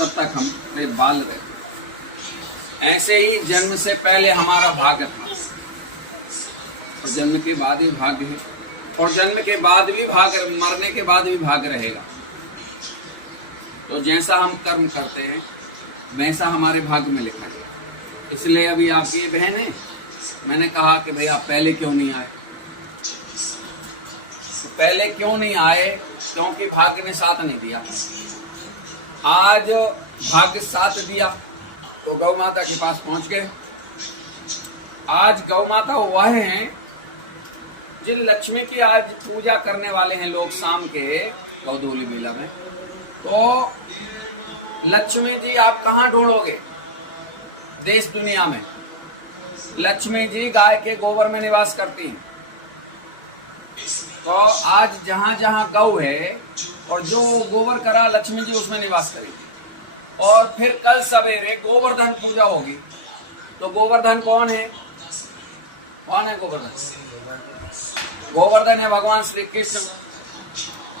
तब तक हम प्रेत बाल रहते। ऐसे ही जन्म से पहले हमारा भाग्य था और जन्म के बाद ही भाग्य है, और जन्म के बाद भी भाग्य, मरने के बाद भी भाग्य रहेगा। तो जैसा हम कर्म करते हैं वैसा हमारे भाग्य में लिखा गया। इसलिए अभी आपकी बहन है, मैंने कहा कि भाई आप पहले क्यों नहीं आए। तो पहले क्यों नहीं आए? क्योंकि भाग्य ने साथ नहीं दिया। आज भाग्य साथ दिया तो गौ माता के पास पहुंच गए। आज गौ माता वह हैं जिन लक्ष्मी की आज पूजा करने वाले हैं लोग शाम के गौधूली मेला में। तो लक्ष्मी जी आप कहाँ ढूंढोगे देश दुनिया में? लक्ष्मी जी गाय के गोबर में निवास करती हैं। तो आज जहां जहां गौ है और जो गोबर करा लक्ष्मी जी उसमें निवास करेगी। और फिर कल सवेरे गोवर्धन पूजा होगी। तो गोवर्धन कौन है? कौन है गोवर्धन? गोवर्धन है भगवान श्री कृष्ण।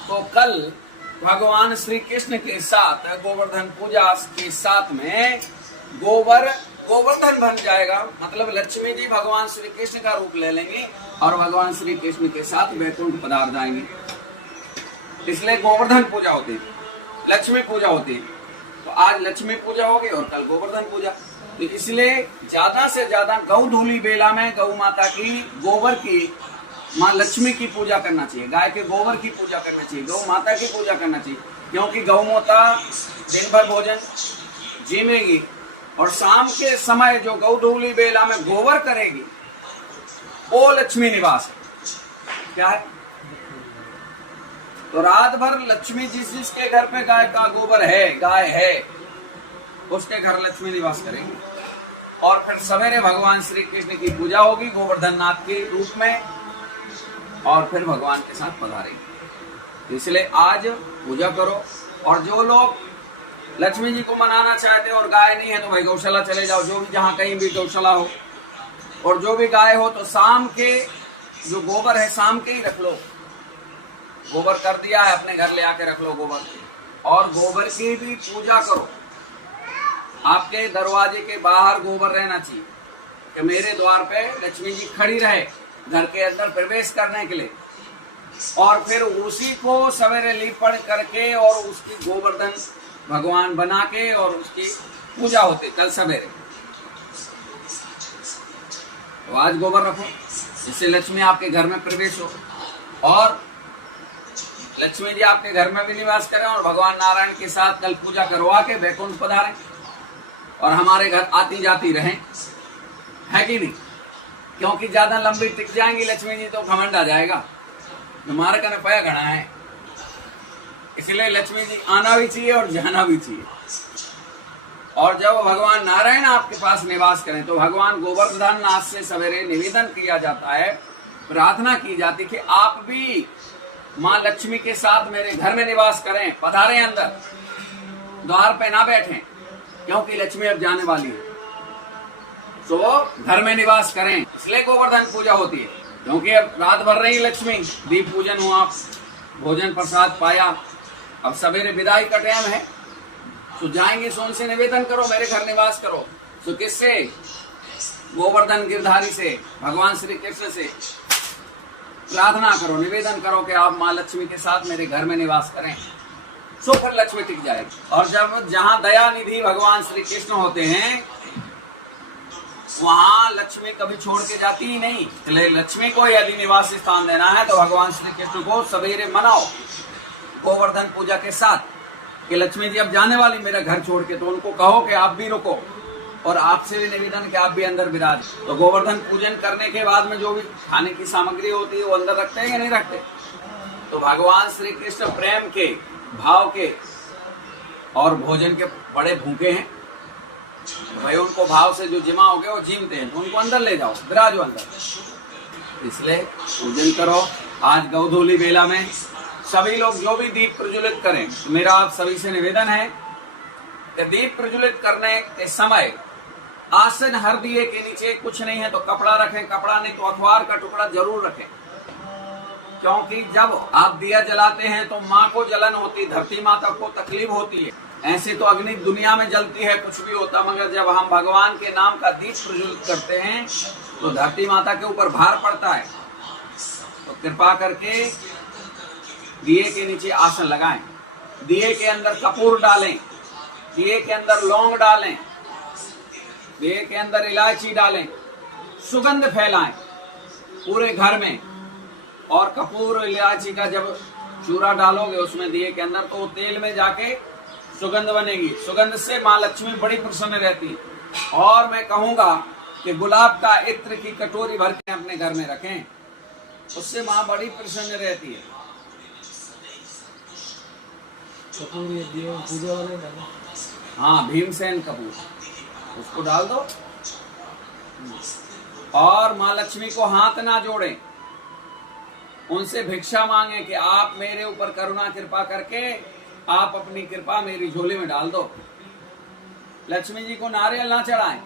तो कल भगवान श्री कृष्ण के साथ गोवर्धन पूजा के साथ में गोवर्धन बन जाएगा। मतलब लक्ष्मी जी भगवान श्री कृष्ण का रूप ले लेंगे और भगवान श्री कृष्ण के साथ वैकुंठ पधार जाएंगे। इसलिए गोवर्धन पूजा होती है, लक्ष्मी पूजा होती है। तो आज लक्ष्मी पूजा होगी और कल गोवर्धन पूजा। तो इसलिए ज्यादा से ज्यादा गौधूली बेला में गौ माता की गोबर की, माँ लक्ष्मी की पूजा करना चाहिए। गाय के गोबर की पूजा करना चाहिए, गौ माता की पूजा करना चाहिए। क्योंकि गौ माता दिन भर भोजन जीमेगी और शाम के समय जो गौधूली बेला में गोबर करेगी वो लक्ष्मी निवास है। क्या है? तो रात भर लक्ष्मी जिसके घर पे गाय का गोबर है, गाय है, उसके घर लक्ष्मी निवास करेगी। और फिर सवेरे भगवान श्री कृष्ण की पूजा होगी गोवर्धन नाथ के रूप में और फिर भगवान के साथ पधारेगी। इसलिए आज पूजा करो। और जो लोग लक्ष्मी जी को मनाना चाहते हो और गाय नहीं है तो भाई गौशाला चले जाओ, जो भी जहाँ कहीं भी गौशाला हो। और जो भी गाय हो तो शाम के जो गोबर है शाम के ही रख लो। गोबर कर दिया है अपने घर ले आके रख लो गोबर। और गोबर की भी पूजा करो। आपके दरवाजे के बाहर गोबर रहना चाहिए कि मेरे द्वार पे लक्ष्मी जी खड़ी रहे घर के अंदर प्रवेश करने के लिए। और फिर उसी को सवेरे लीपड़ करके और उसकी गोवर्धन भगवान बना के और उसकी पूजा होती कल सवेरे। तो आज गोबर रखो जिससे लक्ष्मी आपके घर में प्रवेश हो और लक्ष्मी जी आपके घर में भी निवास करें और भगवान नारायण के साथ कल पूजा करवा के वैकुंठ पधारें और हमारे घर आती जाती रहें। है कि नहीं? क्योंकि ज्यादा लंबी टिक जाएंगी लक्ष्मी जी तो घमंड आ जाएगा। हमारे कने पया घना है, इसलिए लक्ष्मी जी आना भी चाहिए और जाना भी चाहिए। और जब भगवान नारायण आपके पास निवास करें तो भगवान गोवर्धन नाथ से सवेरे निवेदन किया जाता है, प्रार्थना की जाती कि आप भी माँ लक्ष्मी के साथ मेरे घर में निवास करें, पधारें अंदर, द्वार पे ना बैठें क्योंकि लक्ष्मी अब जाने वाली है। तो घर में निवास करें, इसलिए गोवर्धन पूजा होती है। क्योंकि अब रात भर रही लक्ष्मी, दीप पूजन हुआ, भोजन प्रसाद पाया, अब सवेरे विदाई का टाइम है तो जाएंगे सो उनसे निवेदन करो मेरे घर निवास करो। तो किससे? गोवर्धन गिरधारी से, भगवान श्री कृष्ण से प्रार्थना करो, निवेदन करो कि आप माँ लक्ष्मी के साथ मेरे घर में निवास करें। सो फिर लक्ष्मी टिक जाएगी। और जब जहाँ दया निधि भगवान श्री कृष्ण होते हैं वहां लक्ष्मी कभी छोड़ के जाती ही नहीं। इसलिए लक्ष्मी को यदि निवास स्थान देना है तो भगवान श्री कृष्ण को सवेरे मनाओ गोवर्धन पूजा के साथ कि लक्ष्मी जी अब जाने वाली मेरा घर छोड़ के। तो उनको कहो कि आप भी रुको और आपसे भी निवेदन कि आप भी अंदर विराज। तो गोवर्धन पूजन करने के बाद में जो भी खाने की सामग्री होती है वो अंदर रखते हैं या नहीं रखते? तो भगवान श्री कृष्ण प्रेम के, भाव के और भोजन के बड़े भूखे हैं। तो भाई उनको भाव से जो जिमा हो गए वो जीमते हैं, तो उनको अंदर ले जाओ, विराजो अंदर। इसलिए पूजन करो। आज गौधूली बेला में सभी लोग जो भी दीप प्रज्वलित करें, मेरा आप सभी से निवेदन है कि दीप प्रज्वलित करने के समय आसन हर दिए के नीचे कुछ नहीं है तो कपड़ा रखें, कपड़ा नहीं तो अखबार का टुकड़ा जरूर रखें। क्योंकि जब आप दिया जलाते हैं तो माँ को जलन होती, धरती माता को तकलीफ होती है। ऐसे तो अग्नि दुनिया में जलती है, कुछ भी होता, मगर जब हम भगवान के नाम का दीप प्रज्वलित करते हैं तो धरती माता के ऊपर भार पड़ता है। तो कृपा करके दिए के नीचे आसन लगाएं, दिए के अंदर कपूर डालें, दिए के अंदर लौंग डालें, दिए के अंदर इलायची डालें, सुगंध फैलाएं पूरे घर में। और कपूर इलायची का जब चूरा डालोगे उसमें दिए के अंदर, तो वो तेल में जाके सुगंध बनेगी। सुगंध से माँ लक्ष्मी बड़ी प्रसन्न रहती है। और मैं कहूंगा कि गुलाब का इत्र की कटोरी भर के अपने घर में रखें, उससे माँ बड़ी प्रसन्न रहती है। पूजा वाले डालो। हाँ, भीमसेन कपूर, उसको डाल दो। और माँ लक्ष्मी को हाथ ना जोड़ें, उनसे भिक्षा मांगे कि आप मेरे ऊपर करुणा कृपा करके आप अपनी कृपा मेरी झोली में डाल दो। लक्ष्मी जी को नारियल ना चढ़ाएं,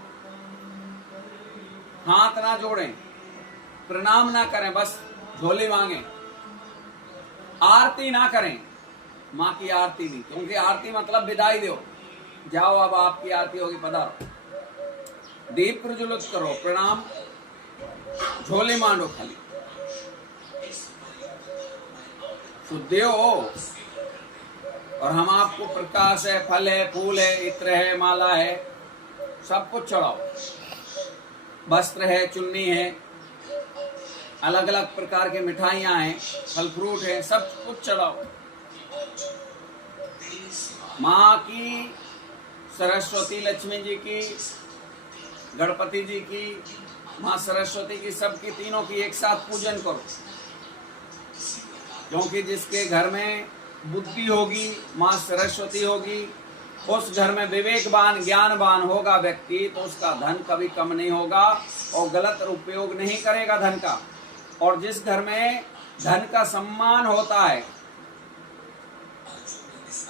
हाथ ना जोड़ें, प्रणाम ना करें, बस झोली मांगे। आरती ना करें, माँ की आरती नहीं, क्योंकि आरती मतलब विदाई दो, जाओ अब आपकी आरती होगी, पधारो। दीप प्रज्वलित करो, प्रणाम, झोली मांडो खाली। शुद्धि हो। और हम आपको प्रकाश है, फल है, फूल है, इत्र है, माला है, सब कुछ चढ़ाओ। वस्त्र है, चुन्नी है, अलग अलग प्रकार के मिठाइयां हैं, फल फ्रूट है, सब कुछ चढ़ाओ। माँ की, सरस्वती लक्ष्मी जी की, गणपति जी की, माँ सरस्वती की, सबकी, तीनों की एक साथ पूजन करो। क्योंकि जिसके घर में बुद्धि होगी, माँ सरस्वती होगी, उस घर में विवेकवान ज्ञानवान होगा व्यक्ति, तो उसका धन कभी कम नहीं होगा और गलत उपयोग नहीं करेगा धन का। और जिस घर में धन का सम्मान होता है,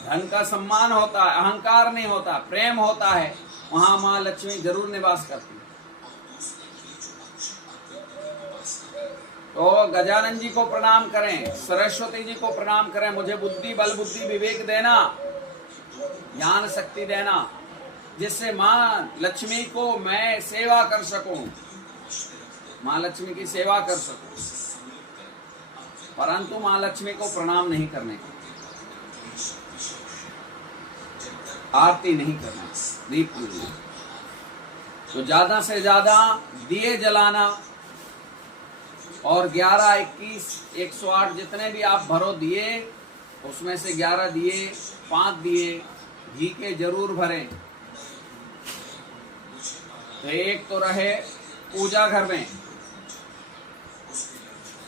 धन का सम्मान होता है, अहंकार नहीं होता, प्रेम होता है, वहां माँ लक्ष्मी जरूर निवास करती है। तो गजानन जी को प्रणाम करें, सरस्वती जी को प्रणाम करें, मुझे बुद्धि, बल, बुद्धि, विवेक देना, ज्ञान शक्ति देना, जिससे माँ लक्ष्मी को मैं सेवा कर सकूं, माँ लक्ष्मी की सेवा कर सकूं। परंतु माँ लक्ष्मी को प्रणाम नहीं करने का, आरती नहीं करना, दीप पूजना। तो ज्यादा से ज्यादा दिए जलाना। और 11, 21, 108 जितने भी आप भरो दिए, उसमें से 11 दिए, 5 दिए घी के जरूर भरें। तो एक तो रहे पूजा घर में,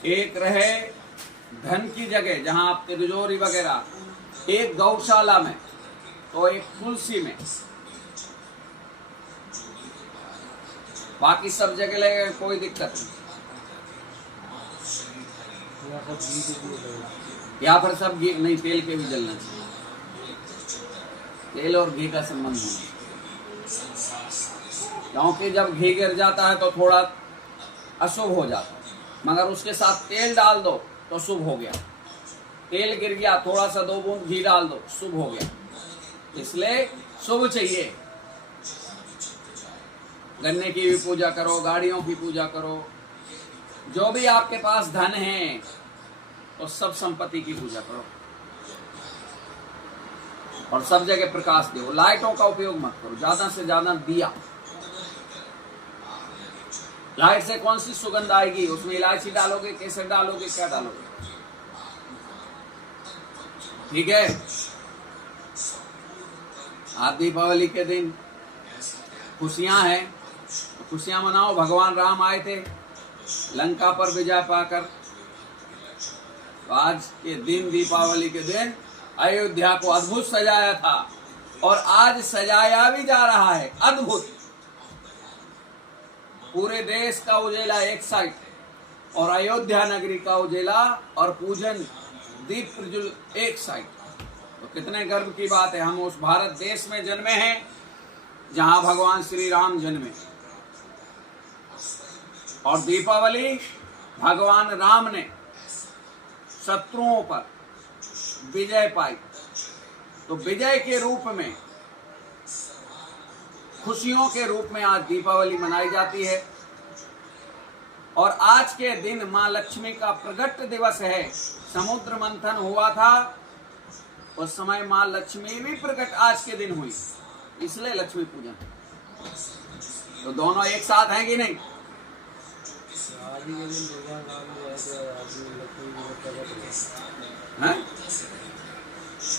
एक रहे धन की जगह जहां आप तिजोरी वगैरह, एक गौशाला में, तो एक तुलसी में, बाकी सब जगह लगे, कोई दिक्कत नहीं। या फिर सब घी नहीं, तेल के भी जलना चाहिए, तेल और घी का संबंध होना। क्योंकि जब घी गिर जाता है तो थोड़ा अशुभ हो जाता है, मगर उसके साथ तेल डाल दो तो शुभ हो गया। तेल गिर गया, थोड़ा सा 2 बूंद घी डाल दो, शुभ हो गया। इसलिए शुभ चाहिए। गन्ने की भी पूजा करो, गाड़ियों की पूजा करो, जो भी आपके पास धन है तो सब संपत्ति की पूजा करो। और सब जगह प्रकाश दो। लाइटों का उपयोग मत करो, ज्यादा से ज्यादा दिया। लाइट से कौन सी सुगंध आएगी? उसमें इलायची डालोगे, केसर डालोगे, क्या डालोगे? ठीक है। आज दीपावली के दिन खुशियां हैं, खुशियां मनाओ। भगवान राम आए थे लंका पर विजय पाकर, तो आज के दिन, दीपावली के दिन, अयोध्या को अद्भुत सजाया था और आज सजाया भी जा रहा है अद्भुत। पूरे देश का उजेला एक साइड और अयोध्या नगरी का उजेला और पूजन दीप प्रज्वलित एक साइड। तो कितने गर्व की बात है, हम उस भारत देश में जन्मे हैं जहां भगवान श्री राम जन्मे। और दीपावली भगवान राम ने शत्रुओं पर विजय पाई, तो विजय के रूप में, खुशियों के रूप में आज दीपावली मनाई जाती है। और आज के दिन मां लक्ष्मी का प्रगट दिवस है। समुद्र मंथन हुआ था, उस समय मां लक्ष्मी भी प्रकट आज के दिन हुई, इसलिए लक्ष्मी पूजन। तो दोनों एक साथ हैं कि नहीं? हैं?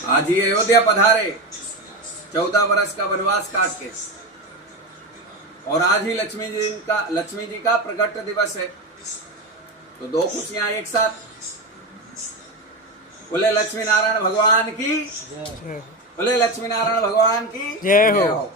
आज ही अयोध्या पधारे 14 वर्ष का वनवास काट के, और आज ही लक्ष्मी जी का प्रगट दिवस है। तो दो खुशियां एक साथ। बोले लक्ष्मी नारायण भगवान की, बोले लक्ष्मी नारायण भगवान की जय हो।